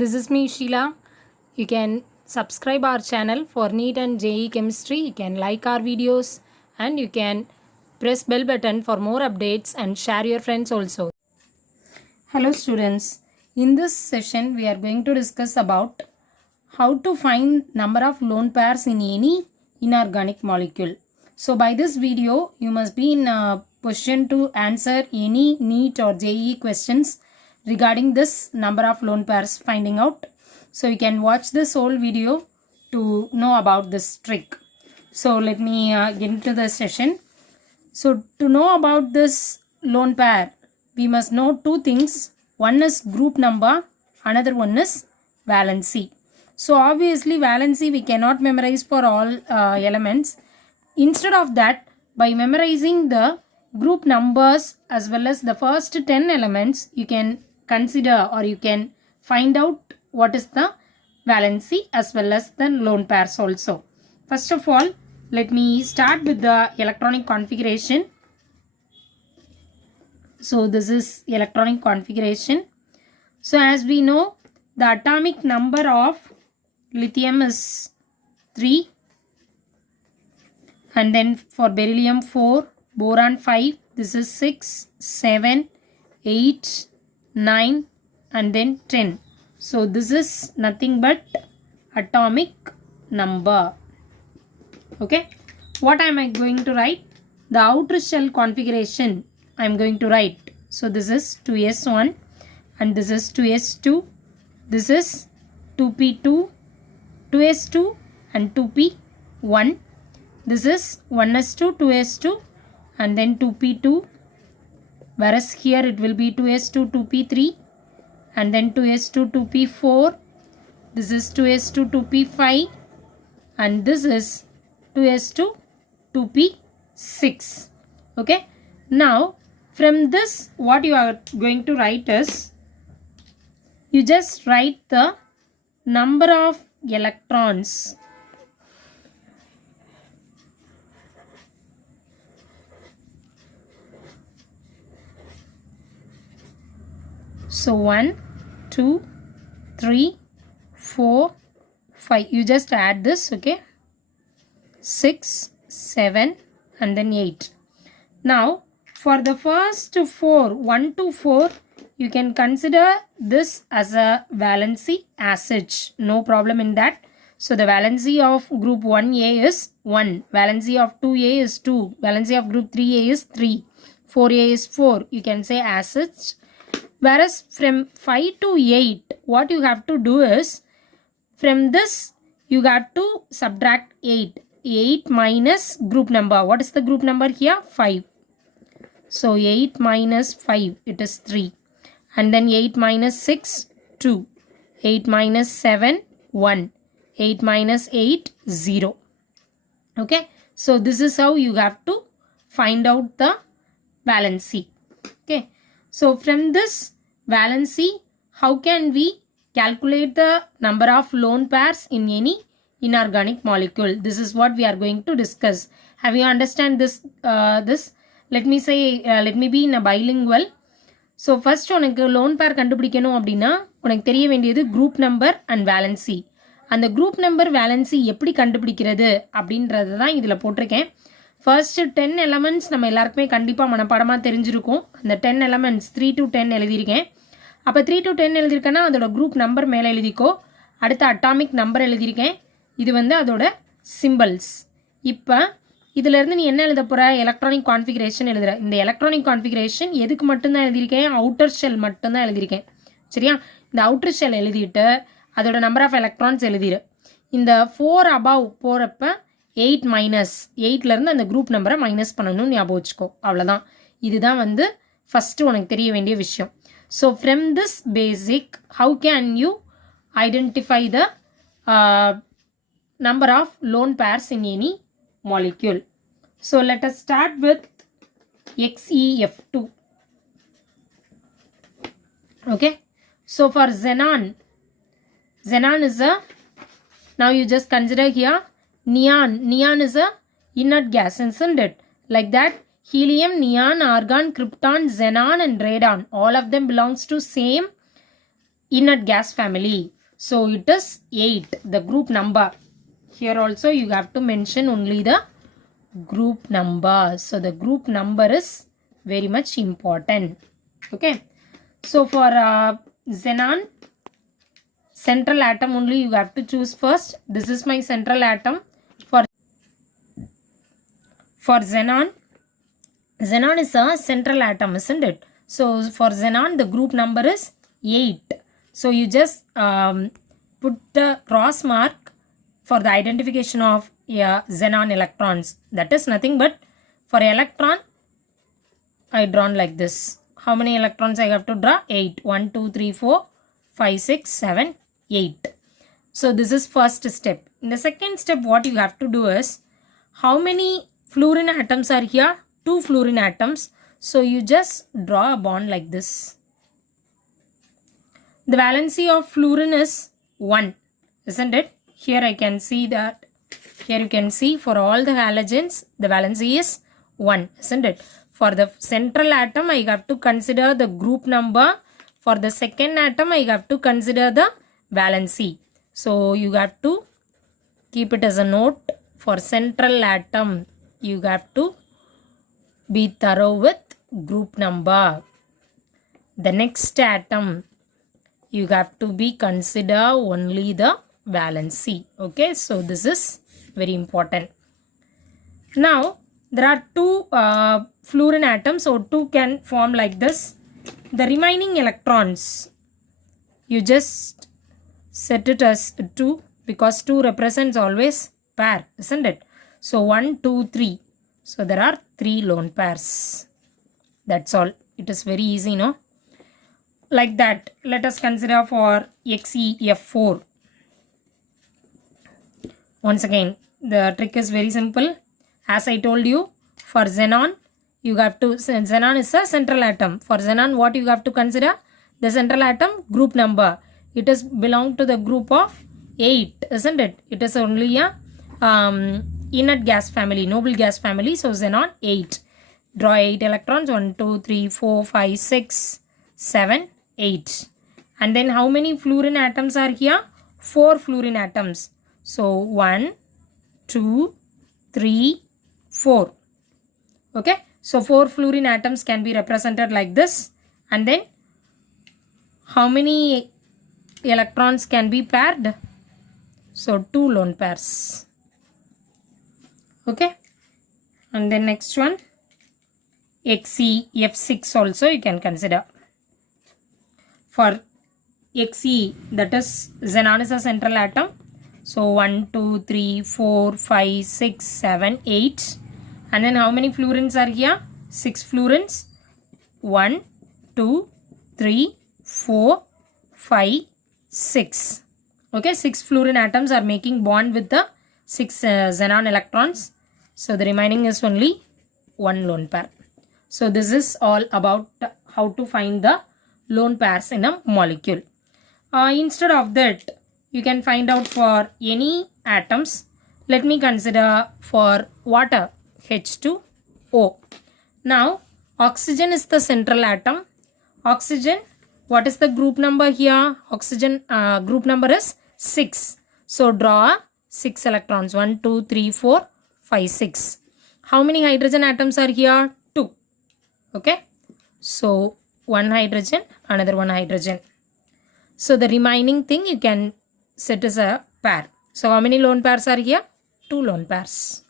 This is me, Sheila. You can subscribe our channel for NEET and JEE Chemistry. You can like our videos and you can press bell button for more updates and share your friends also. Hello students. In this session, we are going to discuss about how to find number of lone pairs in any inorganic molecule. So by this video, you must be in a position to answer any NEET or JEE questions regarding this number of lone pairs finding out. So you can watch this whole video to know about this trick. So let me get into the session. So to know about this lone pair, we must know two things. One is group number, another one is valency. So obviously valency we cannot memorize for all elements. Instead of that, by memorizing the group numbers as well as the first 10 elements, you can consider or you can find out what is the valency as well as the lone pairs also. First of all, let me start with the electronic configuration. So this is electronic configuration. So as we know, the atomic number of lithium is 3, and then for beryllium 4, boron 5, this is 6, 7, 8, 9 and then 10. So this is nothing but atomic number. Okay. What am I going to write? The outer shell configuration I am going to write. So this is 2s1 and this is 2s2. This is 2p2, 2s2 and 2p1. This is 1s2, 2s2 and then 2p2. Whereas here it will be 2s2, 2p3 and then 2s2, 2p4. This is 2s2, 2p5 and this is 2s2, 2p6. Okay. Now from this what you are going to write is, you just write the number of electrons. So 1, 2, 3, 4, 5. You just add this, okay? 6, 7 and then 8. Now for the first 4, 1 to 4, you can consider this as a valency acid. No problem in that. So the valency of group 1A is 1. Valency of 2A is 2. Valency of group 3A is 3. 4A is 4. You can say acids. Whereas from 5 to 8, what you have to do is, from this you have to subtract 8. 8 minus group number. What is the group number here? 5. So 8 minus 5, it is 3. And then 8 minus 6, 2. 8 minus 7, 1. 8 minus 8, 0. Okay. So this is how you have to find out the valency. Okay. So from this valency, how can we calculate the number of lone pairs in any inorganic molecule? This is what we are going to discuss. Have you understand this? Let me say, let me be in a bilingual. So first உனக்கு lone pair கண்டுபிடிக்கணும் அப்படின்னா உனக்கு தெரிய வேண்டியது group number and valency. அந்த group number valency எப்படி கண்டுபிடிக்கிறது அப்படின்றது தான் இதில் போட்டிருக்கேன். ஃபர்ஸ்ட் 10 எலமெண்ட்ஸ் நம்ம எல்லாருக்குமே கண்டிப்பாக மனப்பாடமாக தெரிஞ்சிருக்கும். அந்த 10 எலமெண்ட்ஸ் 3 to 10 எழுதியிருக்கேன். அப்போ 3 to 10 எழுதியிருக்கேன்னா அதோட குரூப் நம்பர் மேலே எழுதிக்கோ. அடுத்த அட்டாமிக் நம்பர் எழுதியிருக்கேன். இது வந்து அதோட சிம்பிள்ஸ். இப்போ இதிலேருந்து நீ என்ன எழுத போகிற? எலக்ட்ரானிக் கான்ஃபிகரேஷன் எழுதுற. இந்த எலக்ட்ரானிக் கான்ஃபிகரேஷன் எதுக்கு மட்டும்தான் எழுதியிருக்கேன்? அவுட்டர் ஷெல் மட்டும்தான் எழுதியிருக்கேன். சரியா? இந்த அவுட்டர் ஷெல் எழுதிட்டு அதோட நம்பர் ஆஃப் எலக்ட்ரான்ஸ் எழுதிரு. இந்த 4 above போகிறப்ப 8 மைனஸ் 8லேருந்து அந்த குரூப் நம்பரை மைனஸ் பண்ணணும்னு ஞாபகம் வச்சுக்கோ. அவ்வளோதான். இதுதான் வந்து ஃபஸ்ட்டு உனக்கு தெரிய வேண்டிய விஷயம். So from this basic, how can you identify the number of lone pairs in any molecule? So let us start with XeF2. Okay. So for xenon is a, now you just consider here neon is a inert gas, isn't it? Like that, helium, neon, argon, krypton, xenon and radon, all of them belongs to same inert gas family. So it is 8, the group number. Here also you have to mention only the group number. So the group number is very much important. Okay. So for xenon, central atom only you have to choose first. This is my central atom. For xenon, xenon is a central atom, isn't it? So for xenon, the group number is 8. So you just put the cross mark for the identification of xenon electrons. That is nothing but for electron, I drawn like this. How many electrons I have to draw? 8. 1, 2, 3, 4, 5, 6, 7, 8. So this is first step. In the second step, what you have to do is, how many fluorine atoms are here? 2 fluorine atoms. So you just draw a bond like this. The valency of fluorine is 1, isn't it? Here I can see that. Here you can see for all the halogens, the valency is 1, isn't it? For the central atom, I have to consider the group number. For the second atom, I have to consider the valency. So you have to keep it as a note. For central atom, you have to be thorough with group number. The next atom, you have to be consider only the valency. Okay, so this is very important. Now there are 2 fluorine atoms, so 2 can form like this. The remaining electrons, you just set it as 2 because 2 represents always pair, isn't it? So 1, 2, 3. So there are 3 lone pairs. That's all. It is very easy, no? Like that, let us consider for XeF4. Once again, the trick is very simple. As I told you, for xenon, you have to, xenon is a central atom. For xenon, what you have to consider? The central atom group number. It is belong to the group of 8, isn't it? It is only a inert gas family, noble gas family. So xenon 8. Draw 8 electrons. 1, 2, 3, 4, 5, 6, 7, 8. And then how many fluorine atoms are here? 4 fluorine atoms. So 1, 2, 3, 4. Okay. So 4 fluorine atoms can be represented like this. And then how many electrons can be paired? So 2 lone pairs. Okay. And then next one, XeF6 also you can consider. For Xe, that is xenon is a central atom. So 1, 2, 3, 4, 5, 6, 7, 8. And then how many fluorines are here? 6 fluorines. 1, 2, 3, 4, 5, 6. Okay, 6 fluorine atoms are making bond with the 6 xenon electrons. So the remaining is only 1 lone pair. So this is all about how to find the lone pairs in a molecule. Instead of that, you can find out for any atoms. Let me consider for water, H2O. Now, oxygen is the central atom. Oxygen, what is the group number here? Oxygen group number is 6. So, draw 6 electrons. 1, 2, 3, 4, 5, 6. How many hydrogen atoms are here? 2. Okay. So, 1 hydrogen, another 1 hydrogen. So, the remaining thing you can set as a pair. So, how many lone pairs are here? 2 lone pairs.